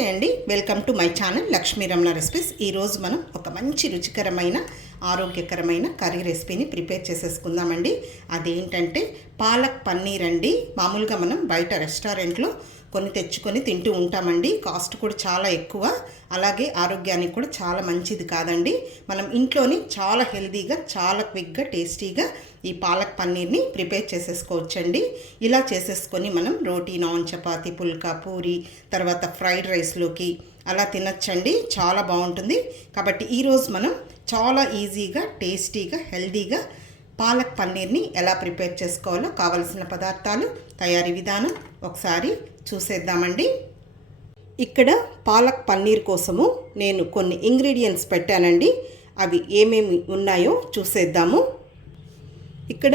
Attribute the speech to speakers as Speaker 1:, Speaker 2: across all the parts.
Speaker 1: నమస్తే అండి. Welcome to my channel Lakshmi Ramana recipes. ఈరోజు మనం ఒక మంచి రుచికరమైన ఆరోగ్యకరమైన కర్రీ రెసిపీని ప్రిపేర్ చేసేసుకుందామండి. అదేంటంటే పాలక్ పన్నీర్ అండి మామూలుగా మనం బయట రెస్టారెంట్లో కొన్ని తెచ్చుకొని తింటూ ఉంటామండి. కాస్ట్ కూడా చాలా ఎక్కువ. అలాగే ఆరోగ్యానికి కూడా చాలా మంచిది కాదండి. మనం ఇంట్లోని చాలా హెల్తీగా చాలా క్విక్గా టేస్టీగా ఈ పాలక్ పన్నీర్ని ప్రిపేర్ చేసేసుకోవచ్చండి. ఇలా చేసేసుకొని మనం రోటీ నాన్ చపాతి పుల్కా పూరి తర్వాత ఫ్రైడ్ రైస్లోకి అలా తినచ్చండి. చాలా బాగుంటుంది. కాబట్టి ఈరోజు మనం చాలా ఈజీగా టేస్టీగా హెల్తీగా పాలక్ పన్నీర్ని ఎలా ప్రిపేర్ చేసుకోవాలో కావలసిన పదార్థాలు తయారీ విధానం ఒకసారి చూసేద్దామండి. ఇక్కడ పాలక్ పన్నీర్ కోసము నేను కొన్ని ఇంగ్రీడియంట్స్ పెట్టానండి. అవి ఏమేమి ఉన్నాయో చూసేద్దాము. ఇక్కడ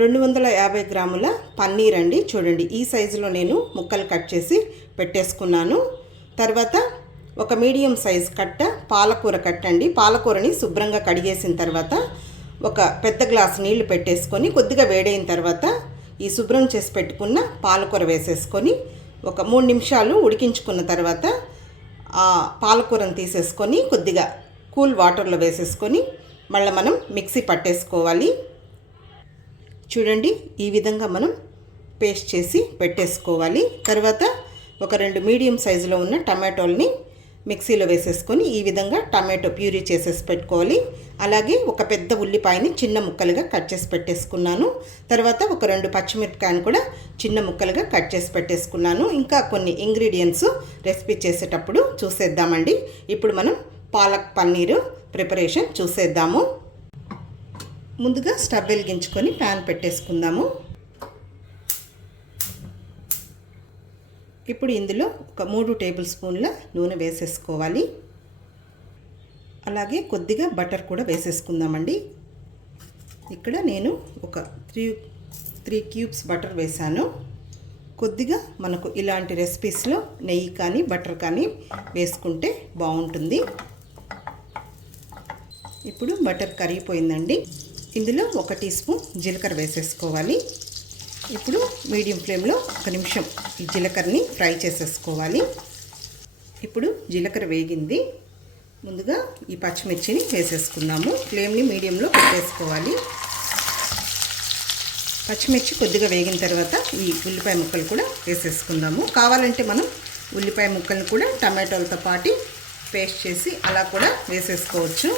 Speaker 1: రెండు వందల యాభై గ్రాముల పన్నీర్ అండి. చూడండి ఈ సైజులో నేను ముక్కలు కట్ చేసి పెట్టేసుకున్నాను. తర్వాత ఒక మీడియం సైజ్ కట్ట పాలకూర కట్టండి పాలకూరని శుభ్రంగా కడిగేసిన తర్వాత ఒక పెద్ద గ్లాస్ నీళ్ళు పెట్టేసుకొని కొద్దిగా వేడైన తర్వాత ఈ శుభ్రం చేసి పెట్టుకున్న పాలకూర వేసేసుకొని ఒక మూడు నిమిషాలు ఉడికించుకున్న తర్వాత ఆ పాలకూరను తీసేసుకొని కొద్దిగా కూల్ వాటర్లో వేసేసుకొని మళ్ళీ మనం మిక్సీ పట్టేసుకోవాలి. చూడండి ఈ విధంగా మనం పేస్ట్ చేసి పెట్టేసుకోవాలి. తర్వాత ఒక రెండు మీడియం సైజులో ఉన్న టమాటోల్ని మిక్సీలో వేసేసుకొని ఈ విధంగా టమాటో ప్యూరీ చేసేసి పెట్టుకోవాలి. అలాగే ఒక పెద్ద ఉల్లిపాయని చిన్న ముక్కలుగా కట్ చేసి పెట్టేసుకున్నాను. తర్వాత ఒక రెండు పచ్చిమిరపకాయను కూడా చిన్న ముక్కలుగా కట్ చేసి పెట్టేసుకున్నాను. ఇంకా కొన్ని ఇంగ్రీడియంట్స్ రెసిపీ చేసేటప్పుడు చూసేద్దామండి. ఇప్పుడు మనం పాలక్ పన్నీరు ప్రిపరేషన్ చూసేద్దాము. ముందుగా స్టవ్ వెలిగించుకొని ప్యాన్ పెట్టేసుకుందాము. ఇప్పుడు ఇందులో ఒక మూడు టేబుల్ స్పూన్ల నూనె వేసేసుకోవాలి. అలాగే కొద్దిగా బటర్ కూడా వేసేసుకుందామండి. ఇక్కడ నేను ఒక త్రీ త్రీ క్యూబ్స్ బటర్ వేశాను. కొద్దిగా మనకు ఇలాంటి రెసిపీస్లో నెయ్యి కానీ బటర్ కానీ వేసుకుంటే బాగుంటుంది. ఇప్పుడు బటర్ కరిగిపోయిందండి. ఇందులో ఒక టీ స్పూన్ జీలకర్ర వేసేసుకోవాలి. ఇప్పుడు మీడియం ఫ్లేమ్లో ఒక నిమిషం ఈ జీలకర్రని ఫ్రై చేసేసుకోవాలి. ఇప్పుడు జీలకర్ర వేగింది. ముందుగా ఈ పచ్చిమిర్చిని వేసేసుకున్నాము ఫ్లేమ్ని మీడియంలో పెట్టేసుకోవాలి. పచ్చిమిర్చి కొద్దిగా వేగిన తర్వాత ఈ ఉల్లిపాయ ముక్కలు కూడా వేసేసుకుందాము. కావాలంటే మనం ఉల్లిపాయ ముక్కలను కూడా టమాటోలతో పాటు పేస్ట్ చేసి అలా కూడా వేసేసుకోవచ్చు.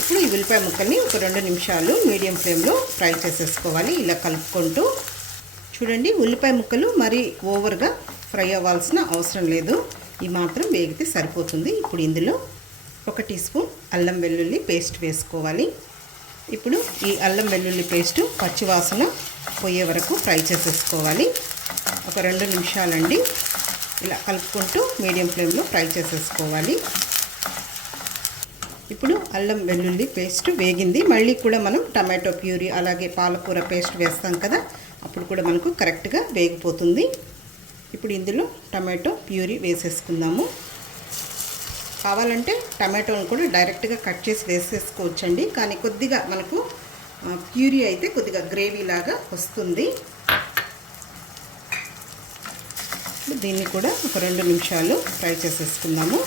Speaker 1: ఇప్పుడు ఈ ఉల్లిపాయ ముక్కల్ని ఒక రెండు నిమిషాలు మీడియం ఫ్లేమ్లో ఫ్రై చేసేసుకోవాలి. ఇలా కలుపుకుంటూ చూడండి ఉల్లిపాయ ముక్కలు మరీ ఓవర్గా ఫ్రై అవ్వాల్సిన అవసరం లేదు. ఈ మాత్రం వేగితే సరిపోతుంది. ఇప్పుడు ఇందులో ఒక టీ స్పూన్ అల్లం వెల్లుల్లి పేస్ట్ వేసుకోవాలి. ఇప్పుడు ఈ అల్లం వెల్లుల్లి పేస్టు పచ్చివాసన పోయే వరకు ఫ్రై చేసేసుకోవాలి. ఒక రెండు నిమిషాలండి. ఇలా కలుపుకుంటూ మీడియం ఫ్లేమ్లో ఫ్రై చేసేసుకోవాలి. ఇప్పుడు అల్లం వెల్లుల్లి పేస్ట్ వేగింది. మళ్ళీ కూడా మనం టమాటో ప్యూరీ అలాగే పాలకూర పేస్ట్ వేస్తాం కదా అప్పుడు కూడా మనకు కరెక్ట్గా వేగిపోతుంది. ఇప్పుడు ఇందులో టమాటో ప్యూరీ వేసేసుకుందాము. కావాలంటే టమాటోని కూడా డైరెక్ట్గా కట్ చేసి వేసేసుకోవచ్చండి. కానీ కొద్దిగా మనకు ప్యూరీ అయితే కొద్దిగా గ్రేవీ లాగా వస్తుంది. దీన్ని కూడా ఒక రెండు నిమిషాలు ఫ్రై చేసేసుకుందాము.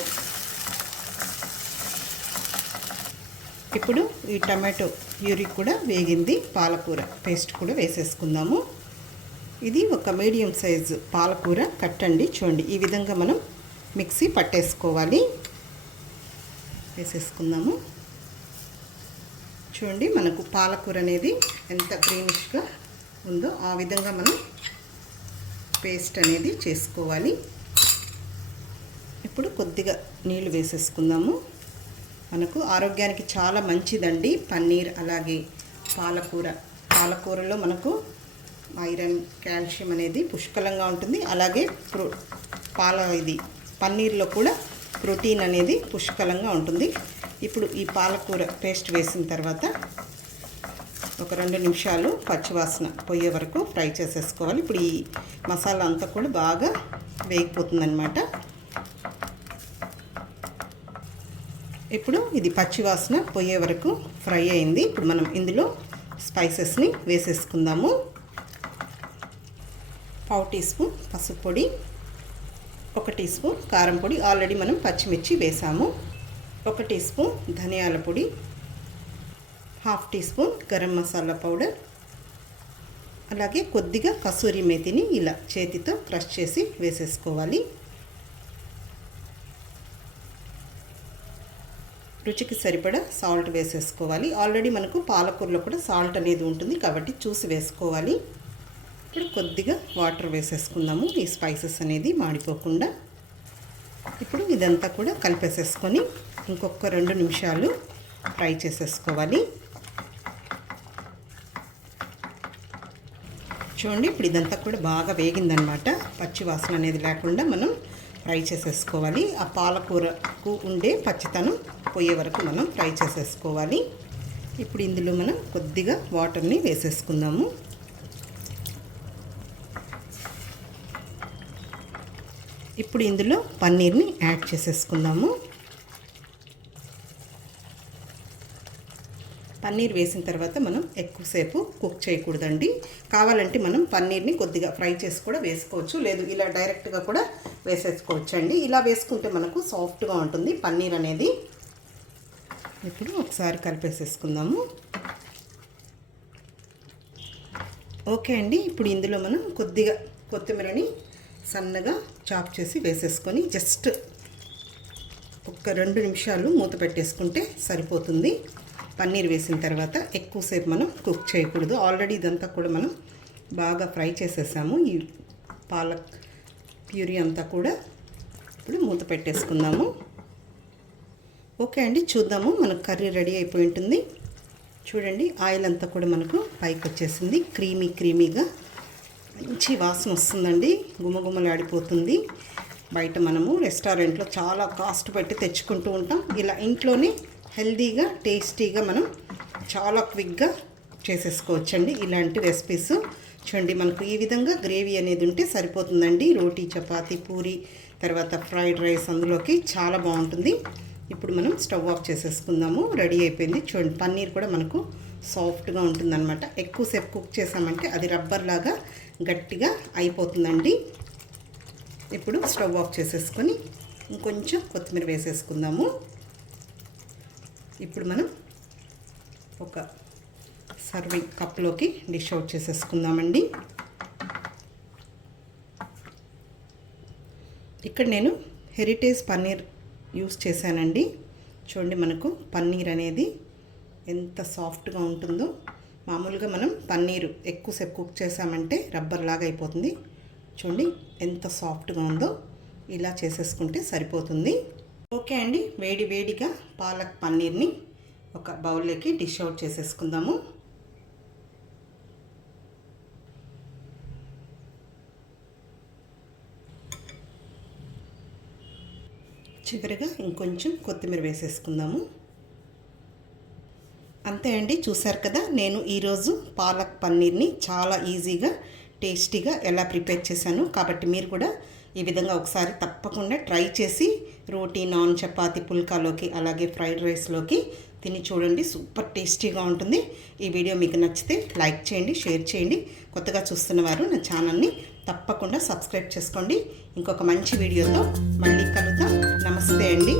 Speaker 1: ఇప్పుడు ఈ టమాటో ప్యూరీ కూడా వేగింది పాలకూర పేస్ట్ కూడా వేసేసుకుందాము. ఇది ఒక మీడియం సైజు పాలకూర కట్టండి చూడండి. ఈ విధంగా మనం మిక్సీ పట్టేసుకోవాలి. వేసేసుకుందాము. చూడండి మనకు పాలకూర అనేది ఎంత గ్రీనిష్గా ఉందో ఆ విధంగా మనం పేస్ట్ అనేది చేసుకోవాలి. ఇప్పుడు కొద్దిగా నీళ్ళు వేసేసుకుందాము. మనకు ఆరోగ్యానికి చాలా మంచిదండి. పన్నీర్ అలాగే పాలకూర. పాలకూరలో మనకు ఐరన్ కాల్షియం అనేది పుష్కలంగా ఉంటుంది. అలాగే ప్రో పాల ఇది పన్నీర్లో కూడా ప్రోటీన్ అనేది పుష్కలంగా ఉంటుంది. ఇప్పుడు ఈ పాలకూర పేస్ట్ వేసిన తర్వాత ఒక రెండు నిమిషాలు పచ్చివాసన పోయే వరకు ఫ్రై చేసేసుకోవాలి. ఇప్పుడు ఈ మసాలా అంతా కూడా బాగా వేగిపోతుందన్నమాట. ఇప్పుడు ఇది పచ్చివాసన పోయే వరకు ఫ్రై అయింది. ఇప్పుడు మనం ఇందులో స్పైసెస్ని వేసేసుకుందాము. పావు టీ స్పూన్ పసుపు పొడి ఒక టీ స్పూన్ కారం పొడి ఆల్రెడీ మనం పచ్చిమిర్చి వేసాము. ఒక టీ స్పూన్ ధనియాల పొడి half teaspoon garam masala powder అలాగే కొద్దిగా కసూరి మేతిని ఇలా చేతితో క్రష్ చేసి వేసేసుకోవాలి. రుచికి సరిపడా సాల్ట్ వేసేసుకోవాలి. ఆల్రెడీ మనకు పాలకూరలో కూడా సాల్ట్ అనేది ఉంటుంది కాబట్టి చూసి వేసుకోవాలి. ఇప్పుడు కొద్దిగా వాటర్ వేసేసుకుందాము. ఈ స్పైసెస్ అనేది మాడిపోకుండా ఇప్పుడు ఇదంతా కూడా కలిపేసేసుకొని ఇంకొక రెండు నిమిషాలు ఫ్రై చేసేసుకోవాలి. చూడండి ఇప్పుడు ఇదంతా కూడా బాగా వేగిందనమాట. పచ్చి వాసన అనేది లేకుండా మనం ఫ్రై చేసేసుకోవాలి. ఆ పాలకూరకు ఉండే పచ్చితనం పోయే వరకు మనం ఫ్రై చేసేసుకోవాలి. ఇప్పుడు ఇందులో మనం కొద్దిగా వాటర్ని వేసేసుకుందాము. ఇప్పుడు ఇందులో పన్నీర్ని యాడ్ చేసేసుకుందాము. పన్నీర్ వేసిన తర్వాత మనం ఎక్కువసేపు కుక్ చేయకూడదండి. కావాలంటే మనం పన్నీర్ని కొద్దిగా ఫ్రై చేసి కూడా వేసుకోవచ్చు. లేదు ఇలా డైరెక్ట్గా కూడా వేసేసుకోవచ్చు అండి ఇలా వేసుకుంటే మనకు సాఫ్ట్గా ఉంటుంది పన్నీర్ అనేది. ఇప్పుడు ఒకసారి కలిపేసేసుకుందాము. ఓకే అండి. ఇప్పుడు ఇందులో మనం కొద్దిగా కొత్తిమీరని సన్నగా చాప్ చేసి వేసేసుకొని జస్ట్ ఒక రెండు నిమిషాలు మూత పెట్టేసుకుంటే సరిపోతుంది. పన్నీర్ వేసిన తర్వాత ఎక్కువసేపు మనం కుక్ చేయకూడదు. ఆల్రెడీ ఇదంతా కూడా మనం బాగా ఫ్రై చేసేసాము. ఈ పాలక్ ప్యూరీ అంతా కూడా ఇప్పుడు మూత పెట్టేసుకుందాము. ఓకే అండి చూద్దాము. మనకు కర్రీ రెడీ అయిపోయి ఉంటుంది. చూడండి ఆయిల్ అంతా కూడా మనకు పైకి వచ్చేసింది. క్రీమీ క్రీమీగా మంచి వాసన వస్తుందండి. గుమగుమలాడిపోతుంది. బయట మనము రెస్టారెంట్లో చాలా కాస్ట్ పెట్టి తెచ్చుకుంటూ ఉంటాం. ఇలా ఇంట్లోనే హెల్దీగా టేస్టీగా మనం చాలా క్విక్గా చేసేసుకోవచ్చండి ఇలాంటి రెసిపీస్. చూడండి మనకు ఈ విధంగా గ్రేవీ అనేది ఉంటే సరిపోతుందండి. రోటీ చపాతి పూరి తర్వాత ఫ్రైడ్ రైస్ అందులోకి చాలా బాగుంటుంది. ఇప్పుడు మనం స్టవ్ ఆఫ్ చేసేసుకుందాము. రెడీ అయిపోయింది. చూడండి పన్నీర్ కూడా మనకు సాఫ్ట్గా ఉంటుందన్నమాట. ఎక్కువసేపు కుక్ చేసామంటే అది రబ్బర్ లాగా గట్టిగా అయిపోతుందండి. ఇప్పుడు స్టవ్ ఆఫ్ చేసేసుకొని ఇంకొంచెం కొత్తిమీర వేసేసుకుందాము. ఇప్పుడు మనం ఒక సర్వింగ్ కప్లోకి డిష్ అవుట్ చేసేసుకుందామండి. ఇక్కడ నేను హెరిటేజ్ పన్నీర్ యూస్ చేశానండి. చూడండి మనకు పన్నీర్ అనేది ఎంత సాఫ్ట్గా ఉంటుందో. మామూలుగా మనం పన్నీరు ఎక్కువసేపు కుక్ చేసామంటే రబ్బర్ లాగా అయిపోతుంది. చూడండి ఎంత సాఫ్ట్గా ఉందో. ఇలా చేసేసుకుంటే సరిపోతుంది. ఓకే అండి వేడి వేడిగా పాలక్ పన్నీర్ని ఒక బౌల్లోకి డిష్ అవుట్ చేసేసుకుందాము. చివరిగా ఇంకొంచెం కొత్తిమీర వేసేసుకుందాము. అంతే అండి చూసారు కదా నేను ఈరోజు పాలక్ పన్నీర్ని చాలా ఈజీగా టేస్టీగా ఎలా ప్రిపేర్ చేశాను. కాబట్టి మీరు కూడా ఈ విధంగా ఒకసారి తప్పకుండా ట్రై చేసి రోటీ నాన్ చపాతి పుల్కాలోకి అలాగే ఫ్రైడ్ రైస్లోకి తిని చూడండి. సూపర్ టేస్టీగా ఉంటుంది. ఈ వీడియో మీకు నచ్చితే లైక్ చేయండి షేర్ చేయండి. కొత్తగా చూస్తున్న వారు నా ఛానల్ని తప్పకుండా సబ్స్క్రైబ్ చేసుకోండి. ఇంకొక మంచి వీడియోతో మళ్ళీ కలుద్దాం. నమస్తే అండి.